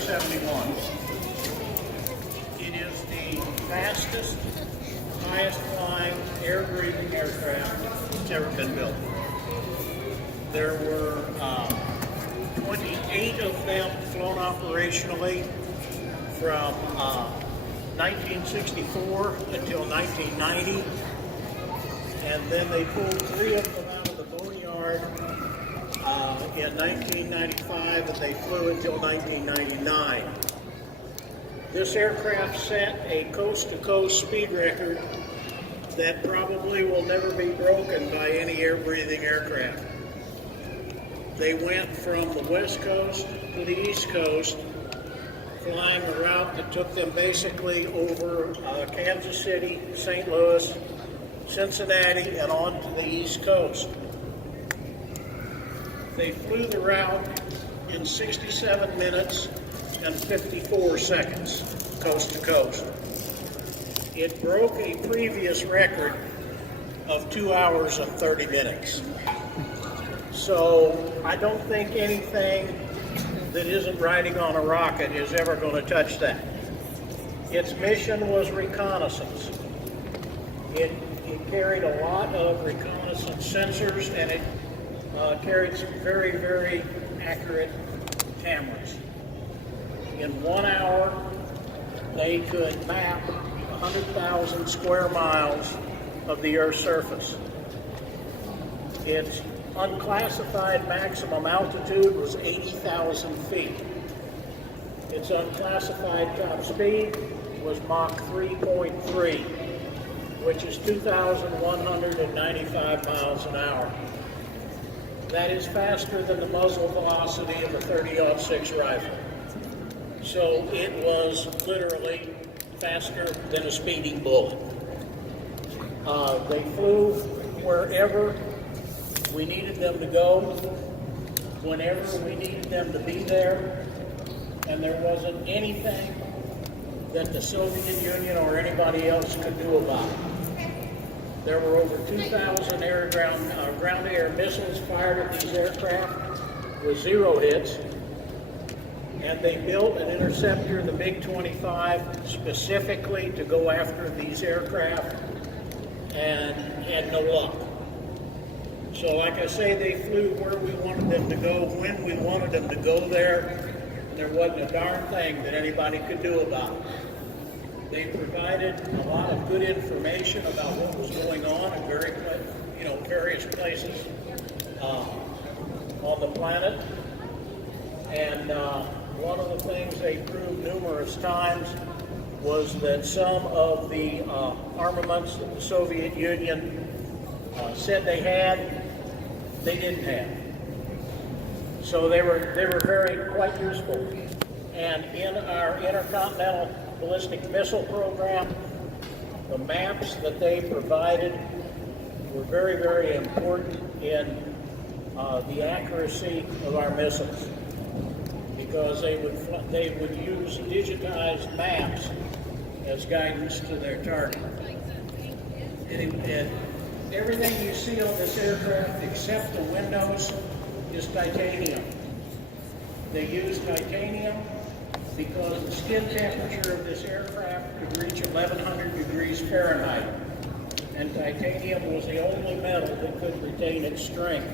AR-71. It is the fastest, highest flying, air-breathing aircraft that's ever been built. There were 28 of them flown operationally from 1964 until 1990, and then they pulled 3 of them out of the boneyard in 1995, and they flew until 1999. This aircraft set a coast-to-coast speed record that probably will never be broken by any air-breathing aircraft. They went from the West Coast to the East Coast, flying a route that took them basically over Kansas City, St. Louis, Cincinnati, and on to the East Coast. They flew the route in 67 minutes and 54 seconds, coast to coast. It broke a previous record of 2 hours and 30 minutes. So I don't think anything that isn't riding on a rocket is ever going to touch that. Its mission was reconnaissance. It carried a lot of reconnaissance sensors, and it carried some very, very accurate cameras. In 1 hour, they could map 100,000 square miles of the Earth's surface. Its unclassified maximum altitude was 80,000 feet. Its unclassified top speed was Mach 3.3, which is 2,195 miles an hour. That is faster than the muzzle velocity of a .30-06 rifle. So it was literally faster than a speeding bullet. They flew wherever we needed them to go, whenever we needed them to be there, and there wasn't anything that the Soviet Union or anybody else could do about it. There were over 2,000 ground-to-air missiles fired at these aircraft with 0 hits, and they built an interceptor, the MiG-25, specifically to go after these aircraft, and had no luck. So like I say, they flew where we wanted them to go, when we wanted them to go there, and there wasn't a darn thing that anybody could do about it. They provided a lot of good information about what was going on in various places on the planet. And one of the things they proved numerous times was that some of the armaments that the Soviet Union said they had, they didn't have. So they were quite useful. And in our intercontinental ballistic missile program, the maps that they provided were very, very important in the accuracy of our missiles, because they would use digitized maps as guidance to their target. And everything you see on this aircraft except the windows is titanium. They use titanium because the skin temperature of this aircraft could reach 1,100 degrees Fahrenheit, and titanium was the only metal that could retain its strength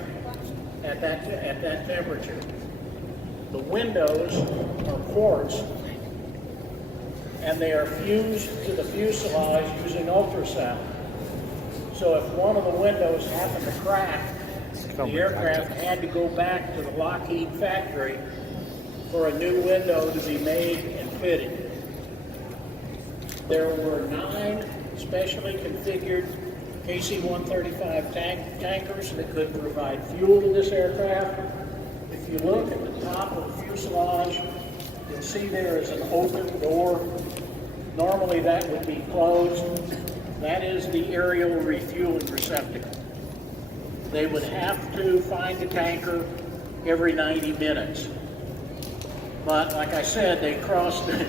at that temperature. The windows are quartz, and they are fused to the fuselage using ultrasound. So if one of the windows happened to crack, the aircraft had to go back to the Lockheed factory for a new window to be made and fitted. There were 9 specially configured KC-135 tankers that could provide fuel to this aircraft. If you look at the top of the fuselage, you'll see there is an open door. Normally that would be closed. That is the aerial refueling receptacle. They would have to find a tanker every 90 minutes. But like I said, they crossed the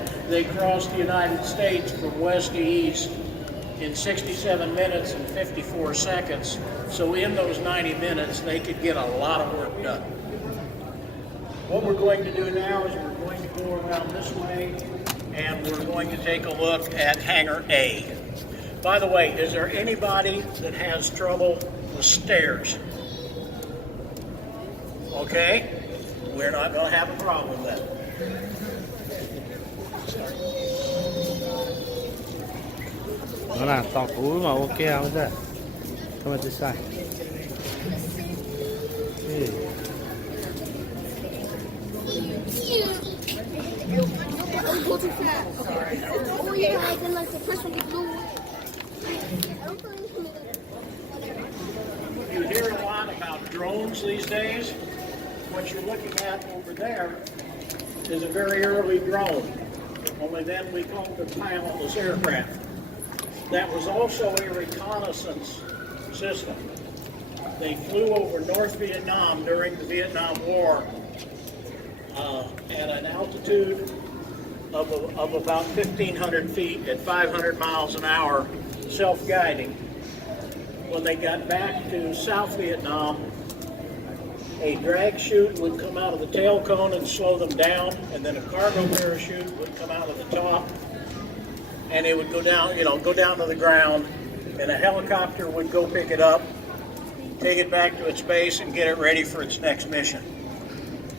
United States from west to east in 67 minutes and 54 seconds. So in those 90 minutes, they could get a lot of work done. What we're going to do now is we're going to go around this way, and we're going to take a look at Hangar A. By the way, is there anybody that has trouble with stairs? Okay, we're not going to have a problem with that. Nó là to túi mà ok không thế? Come on this side. Okay. Don't go too fast. Oh yeah, then like the first one gets blue. You hear a lot about drones these days. What you're looking at over there is a very early drone. Only then we called it a pilotless aircraft. That was also a reconnaissance system. They flew over North Vietnam during the Vietnam War at an altitude of about 1,500 feet at 500 miles an hour, self-guiding. When they got back to South Vietnam, a drag chute would come out of the tail cone and slow them down, and then a cargo parachute would come out of the top, and it would go down, go down to the ground, and a helicopter would go pick it up, take it back to its base, and get it ready for its next mission.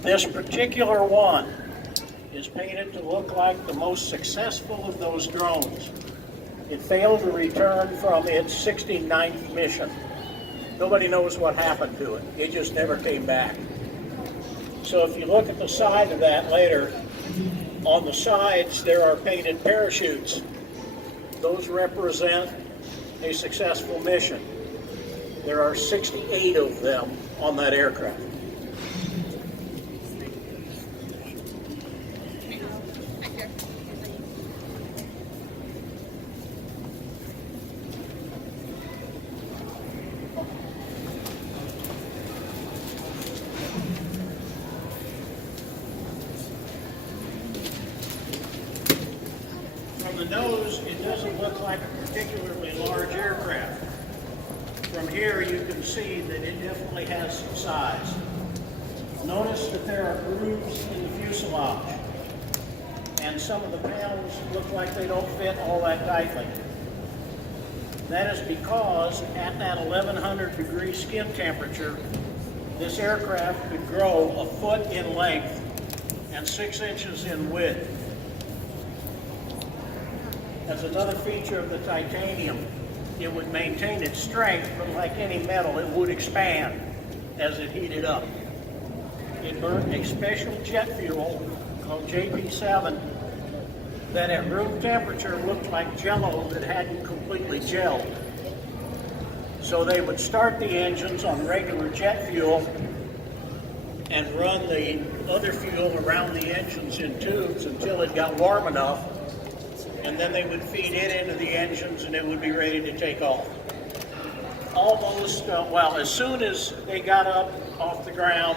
This particular one is painted to look like the most successful of those drones. It failed to return from its 69th mission. Nobody knows what happened to it. It just never came back. So if you look at the side of that later, on the sides there are painted parachutes. Those represent a successful mission. There are 68 of them on that aircraft. From the nose, it doesn't look like a particularly large aircraft. From here, you can see that it definitely has some size. Notice that there are grooves in the fuselage, and some of the panels look like they don't fit all that tightly. That is because at that 1100 degree skin temperature, this aircraft could grow a foot in length and 6 inches in width. As another feature of the titanium, it would maintain its strength, but like any metal, it would expand as it heated up. It burned a special jet fuel called JP7 that at room temperature looked like jello that hadn't completely gelled. So they would start the engines on regular jet fuel and run the other fuel around the engines in tubes until it got warm enough, and then they would feed it into the engines and it would be ready to take off. Almost, as soon as they got up off the ground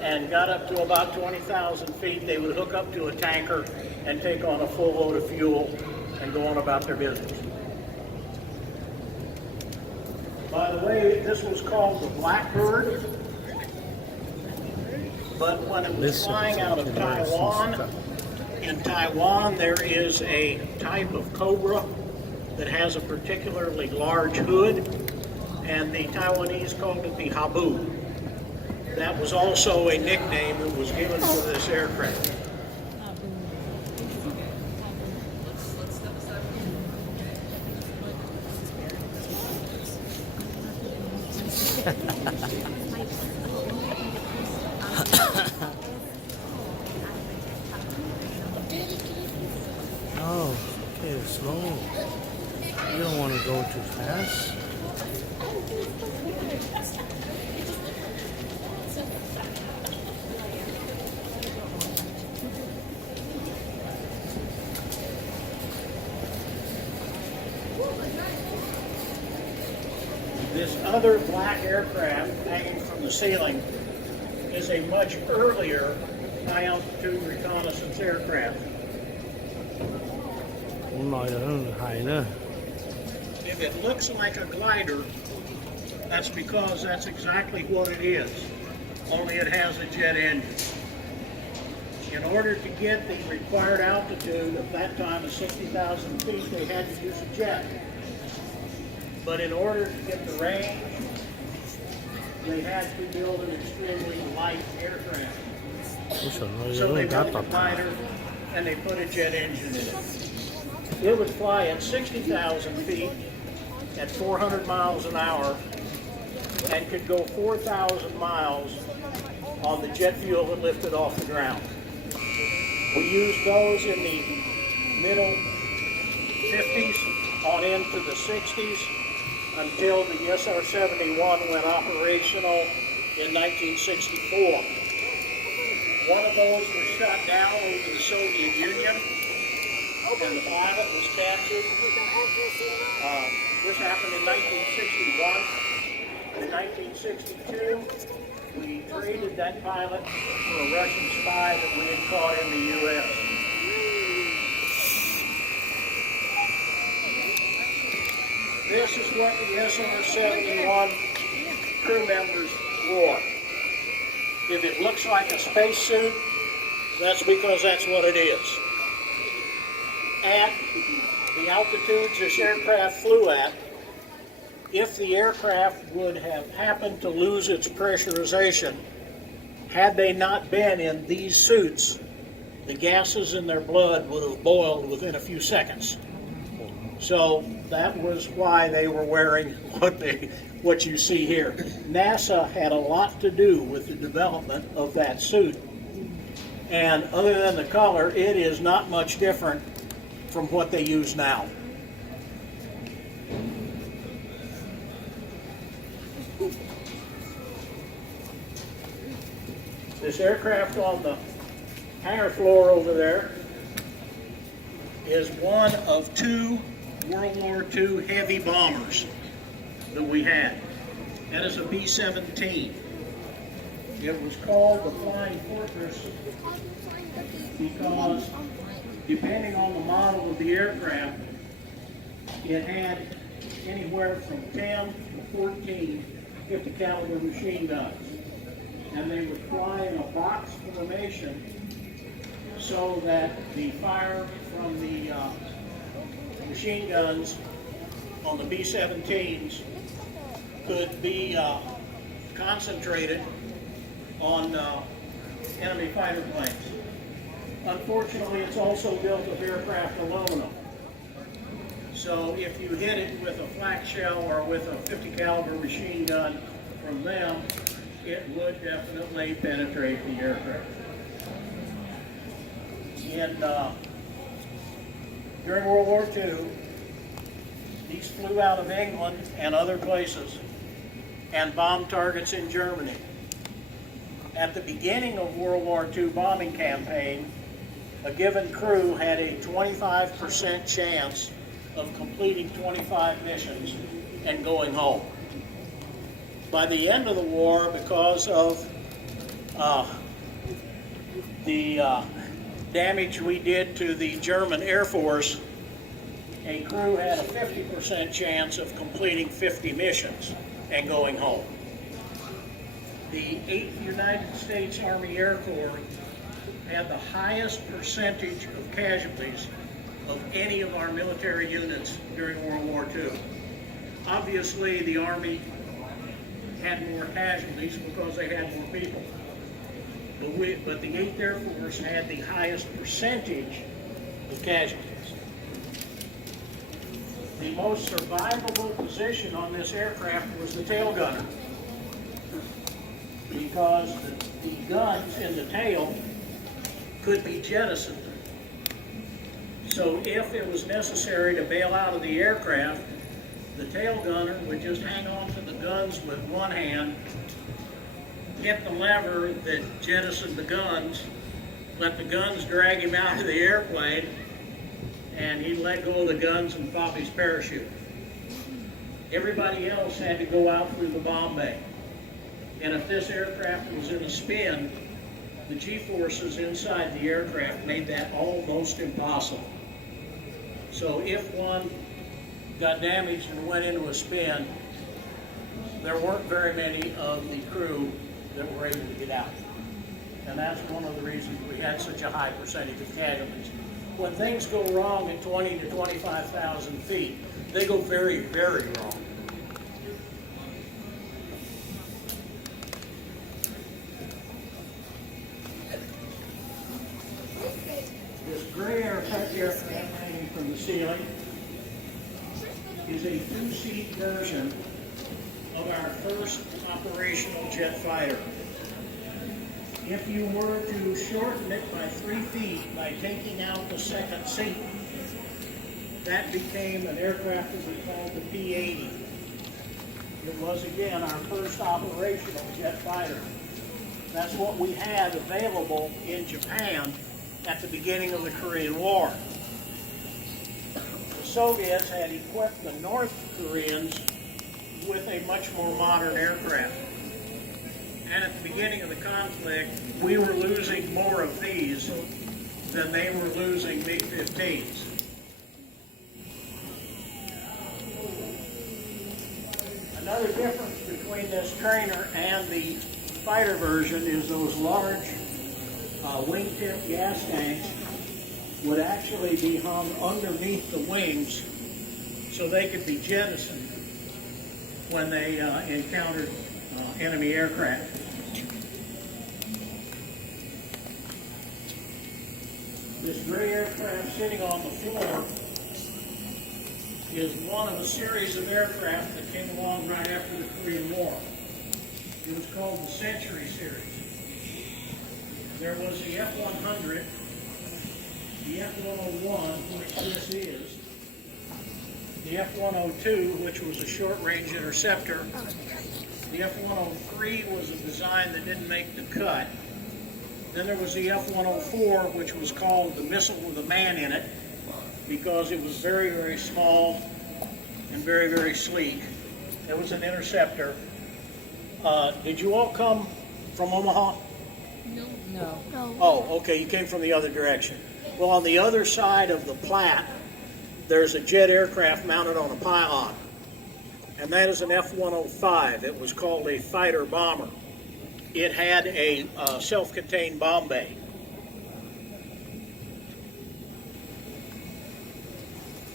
and got up to about 20,000 feet, they would hook up to a tanker and take on a full load of fuel and go on about their business. By the way, this was called the Blackbird, but when it was flying out of Taiwan, in Taiwan there is a type of Cobra that has a particularly large hood, and the Taiwanese called it the Habu. That was also a nickname that was given to this aircraft. Oh, okay, slow. You don't want to go too fast. This other black aircraft hanging from the ceiling is a much earlier high-altitude reconnaissance aircraft. Cũng nói là high nữa. If it looks like a glider, that's because that's exactly what it is, only it has a jet engine. In order to get the required altitude of that time of 60,000 feet, they had to use a jet. But in order to get the range, they had to build an extremely light aircraft. So they built a fighter and they put a jet engine in it. It would fly at 60,000 feet at 400 miles an hour and could go 4,000 miles on the jet fuel that lifted off the ground. We used those in the middle 50s on into the 60s until the SR-71 went operational in 1964. One of those was shot down over the Soviet Union, and the pilot was captured. This happened in 1961. In 1962, we traded that pilot for a Russian spy that we had caught in the U.S. This is what the SR-71 crew members wore. If it looks like a spacesuit, that's because that's what it is. At the altitudes this aircraft flew at, if the aircraft would have happened to lose its pressurization, had they not been in these suits, the gases in their blood would have boiled within a few seconds. So that was why they were wearing what you see here. NASA had a lot to do with the development of that suit. And other than the color, it is not much different from what they use now. This aircraft on the hangar floor over there is one of two World War II heavy bombers that we had. That is a B-17. It was called the Flying Fortress because, depending on the model of the aircraft, it had anywhere from 10 to 14 50 caliber machine guns. And they would fly in a box formation so that the fire from the machine guns on the B-17s could be concentrated on enemy fighter planes. Unfortunately, it's also built of aircraft aluminum. So if you hit it with a flak shell or with a 50 caliber machine gun from them, it would definitely penetrate the aircraft. During World War II, these flew out of England and other places and bombed targets in Germany. At the beginning of World War II bombing campaign, a given crew had a 25% chance of completing 25 missions and going home. By the end of the war, because of the damage we did to the German Air Force, a crew had a 50% chance of completing 50 missions and going home. The 8th United States Army Air Corps had the highest percentage of casualties of any of our military units during World War II. Obviously, the Army had more casualties because they had more people. But the 8th Air Force had the highest percentage of casualties. The most survivable position on this aircraft was the tail gunner, because the guns in the tail could be jettisoned. So if it was necessary to bail out of the aircraft, the tail gunner would just hang on to the guns with one hand, hit the lever that jettisoned the guns, let the guns drag him out of the airplane, and he'd let go of the guns and pop his parachute. Everybody else had to go out through the bomb bay. And if this aircraft was in a spin, the G-forces inside the aircraft made that almost impossible. So if one got damaged and went into a spin, there weren't very many of the crew that were able to get out. And that's one of the reasons we had such a high percentage of casualties. When things go wrong at 20 to 25,000 feet, they go very, very wrong. This gray aircraft hanging from the ceiling is a two-seat version of our first operational jet fighter. If you were to shorten it by 3 feet by taking out the second seat, that became an aircraft that we called the P-80. It was, again, our first operational jet fighter. That's what we had available in Japan at the beginning of the Korean War. The Soviets had equipped the North Koreans with a much more modern aircraft. And at the beginning of the conflict, we were losing more of these than they were losing MiG-15s. Another difference between this trainer and the fighter version is those large wingtip gas tanks would actually be hung underneath the wings so they could be jettisoned when they encountered enemy aircraft. This gray aircraft sitting on the floor is one of a series of aircraft that came along right after the Korean War. It was called the Century Series. There was the F-100, the F-101, which this is, the F-102, which was a short-range interceptor. The F-103 was a design that didn't make the cut. Then there was the F-104, which was called the missile with a man in it, because it was very, very small and very, very sleek. It was an interceptor. Did you all come from Omaha? No. Oh, okay, you came from the other direction. Well, on the other side of the Platte, there's a jet aircraft mounted on a pylon, and that is an F-105. It was called a fighter bomber. It had a self-contained bomb bay.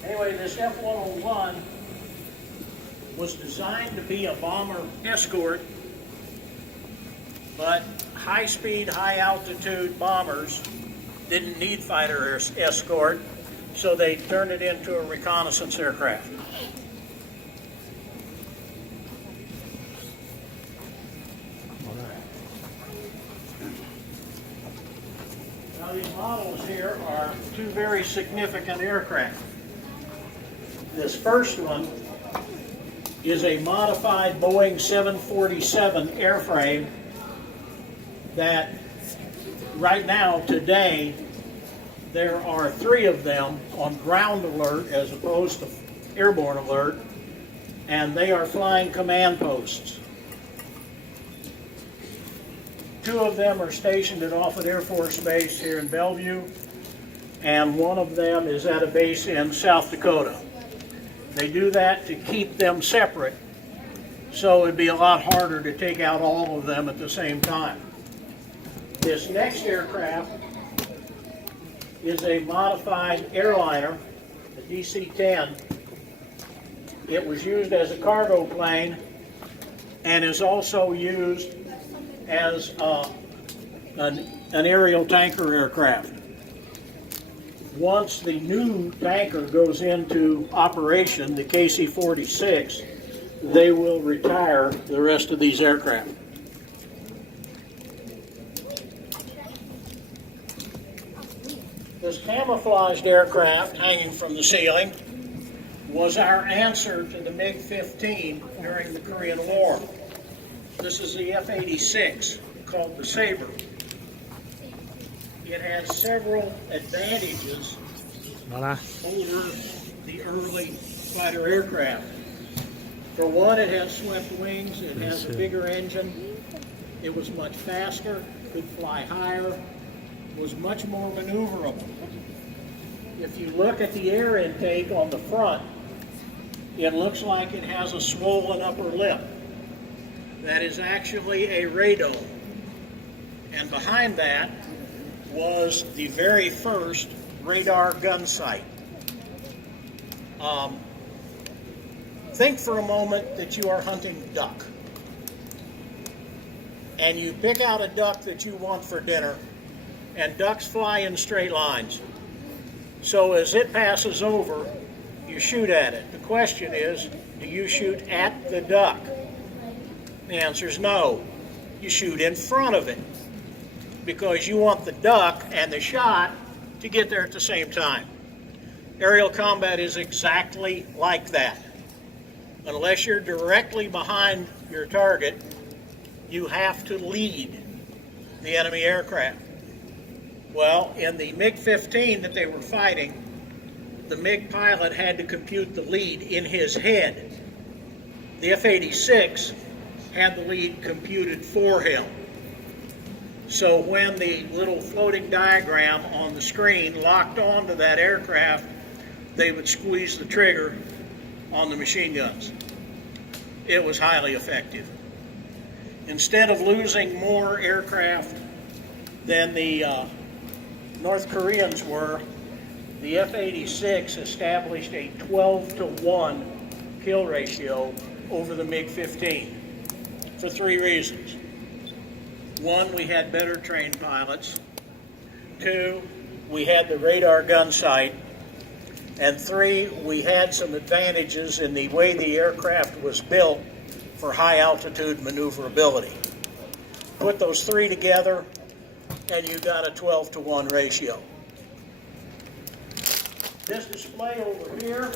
Anyway, this F-101 was designed to be a bomber escort, but high-speed, high-altitude bombers didn't need fighter escort, so they turned it into a reconnaissance aircraft. Now these models here are two very significant aircraft. This first one is a modified Boeing 747 airframe that right now, today, there are 3 of them on ground alert as opposed to airborne alert, and they are flying command posts. 2 of them are stationed at Offutt Air Force Base here in Bellevue, and one of them is at a base in South Dakota. They do that to keep them separate, so it'd be a lot harder to take out all of them at the same time. This next aircraft is a modified airliner, the DC-10. It was used as a cargo plane and is also used as an aerial tanker aircraft. Once the new tanker goes into operation, the KC-46, they will retire the rest of these aircraft. This camouflaged aircraft hanging from the ceiling was our answer to the MiG-15 during the Korean War. This is the F-86, called the Sabre. It has several advantages over the early fighter aircraft. For one, it has swept wings, it has a bigger engine, it was much faster, could fly higher, was much more maneuverable. If you look at the air intake on the front, it looks like it has a swollen upper lip. That is actually a radome. And behind that was the very first radar gun sight. Think for a moment that you are hunting duck. And you pick out a duck that you want for dinner, and ducks fly in straight lines. So as it passes over, you shoot at it. The question is, do you shoot at the duck? The answer is no. You shoot in front of it, because you want the duck and the shot to get there at the same time. Aerial combat is exactly like that. Unless you're directly behind your target, you have to lead the enemy aircraft. Well, in the MiG-15 that they were fighting, the MiG pilot had to compute the lead in his head. The F-86 had the lead computed for him. So when the little floating diagram on the screen locked onto that aircraft, they would squeeze the trigger on the machine guns. It was highly effective. Instead of losing more aircraft than the North Koreans were, the F-86 established a 12-to-1 kill ratio over the MiG-15 for 3 reasons. 1, we had better trained pilots. 2, we had the radar gun sight. And 3, we had some advantages in the way the aircraft was built for high altitude maneuverability. Put those 3 together and you got a 12-to-1 ratio. This display over here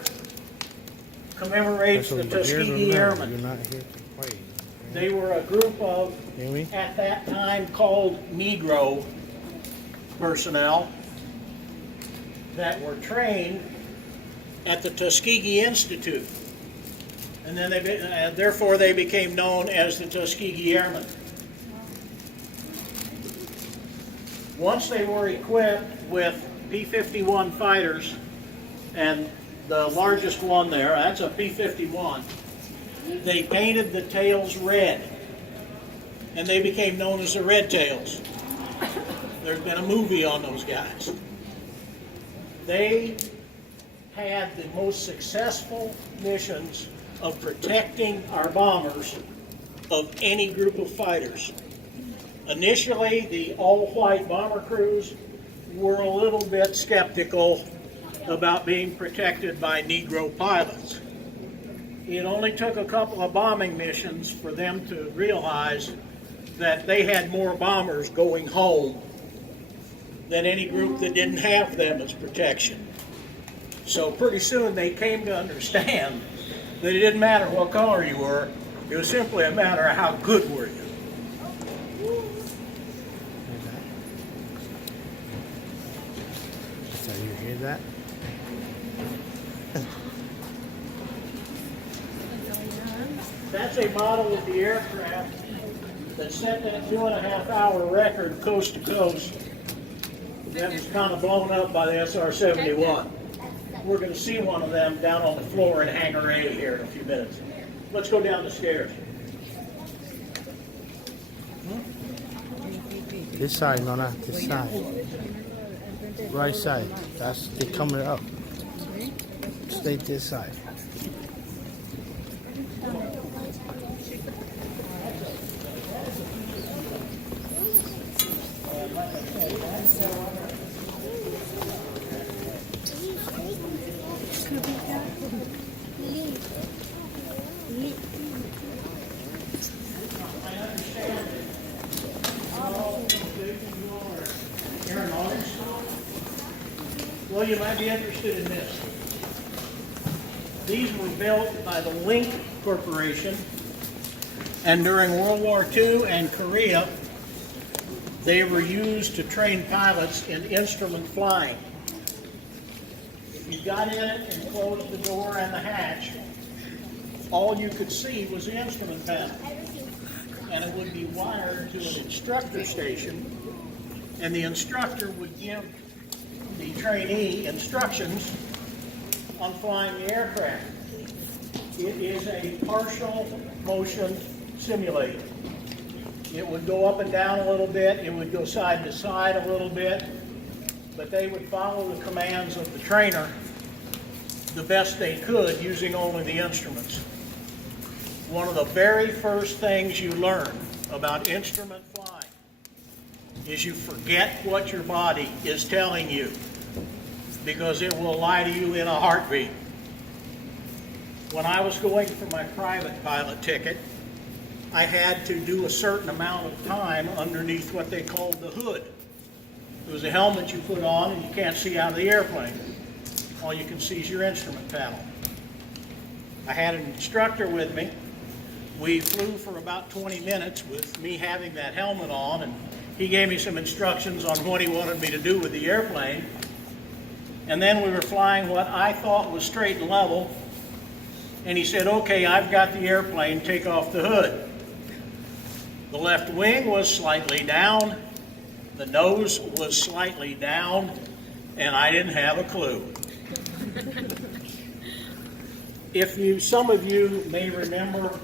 commemorates the Tuskegee Airmen. You're not here to play. They were a group of, at that time, called Negro personnel that were trained at the Tuskegee Institute. And then therefore they became known as the Tuskegee Airmen. Once they were equipped with P-51 fighters, and the largest one there, that's a P-51, they painted the tails red, and they became known as the Red Tails. There's been a movie on those guys. They had the most successful missions of protecting our bombers of any group of fighters. Initially, the all-white bomber crews were a little bit skeptical about being protected by Negro pilots. It only took a couple of bombing missions for them to realize that they had more bombers going home than any group that didn't have them as protection. So pretty soon they came to understand that it didn't matter what color you were, it was simply a matter of how good were you. So you hear that? That's a model of the aircraft that set that 2.5-hour record coast to coast that was kind of blown up by the SR-71. We're going to see one of them down on the floor in Hangar A here in a few minutes. Let's go down the stairs. This side, no, not this side. Right side. That's they coming up. Stay this side. Well, you might be interested in this. These were built by the Link Corporation, and during World War II and Korea, they were used to train pilots in instrument flying. If you got in it and closed the door and the hatch, all you could see was the instrument panel. And it would be wired to an instructor station, and the instructor would give the trainee instructions on flying the aircraft. It is a partial motion simulator. It would go up and down a little bit, it would go side to side a little bit, but they would follow the commands of the trainer the best they could using only the instruments. One of the very first things you learn about instrument flying is you forget what your body is telling you, because it will lie to you in a heartbeat. When I was going for my private pilot ticket, I had to do a certain amount of time underneath what they called the hood. It was a helmet you put on and you can't see out of the airplane. All you can see is your instrument panel. I had an instructor with me. We flew for about 20 minutes with me having that helmet on, and he gave me some instructions on what he wanted me to do with the airplane. And then we were flying what I thought was straight and level, and he said, "Okay, I've got the airplane, take off the hood." The left wing was slightly down, the nose was slightly down, and I didn't have a clue. Some of you may remember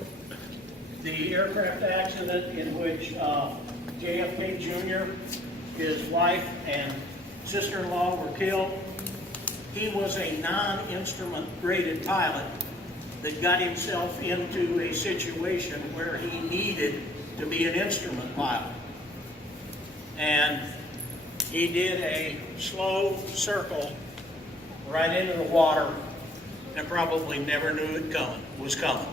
the aircraft accident in which JFK Jr., his wife, and sister-in-law were killed. He was a non-instrument graded pilot that got himself into a situation where he needed to be an instrument pilot. And he did a slow circle right into the water and probably never knew it was coming.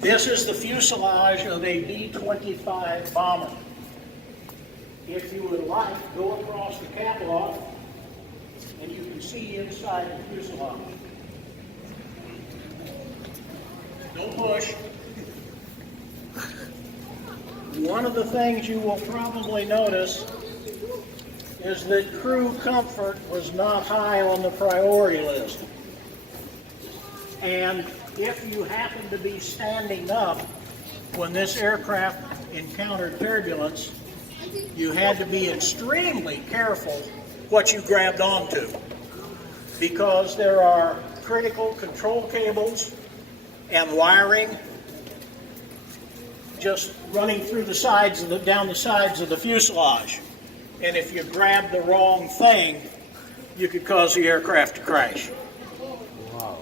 This is the fuselage of a B-25 bomber. If you would like, go across the catwalk and you can see inside the fuselage. Don't push. One of the things you will probably notice is that crew comfort was not high on the priority list. And if you happen to be standing up when this aircraft encountered turbulence, you had to be extremely careful what you grabbed onto, because there are critical control cables and wiring just running through the sides down the sides of the fuselage. And if you grab the wrong thing, you could cause the aircraft to crash. Wow.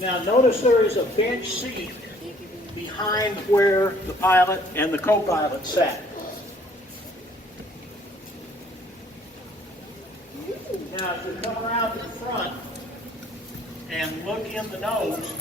Now notice there is a bench seat behind where the pilot and the co-pilot sat. Now if you come around to the front and look in the nose,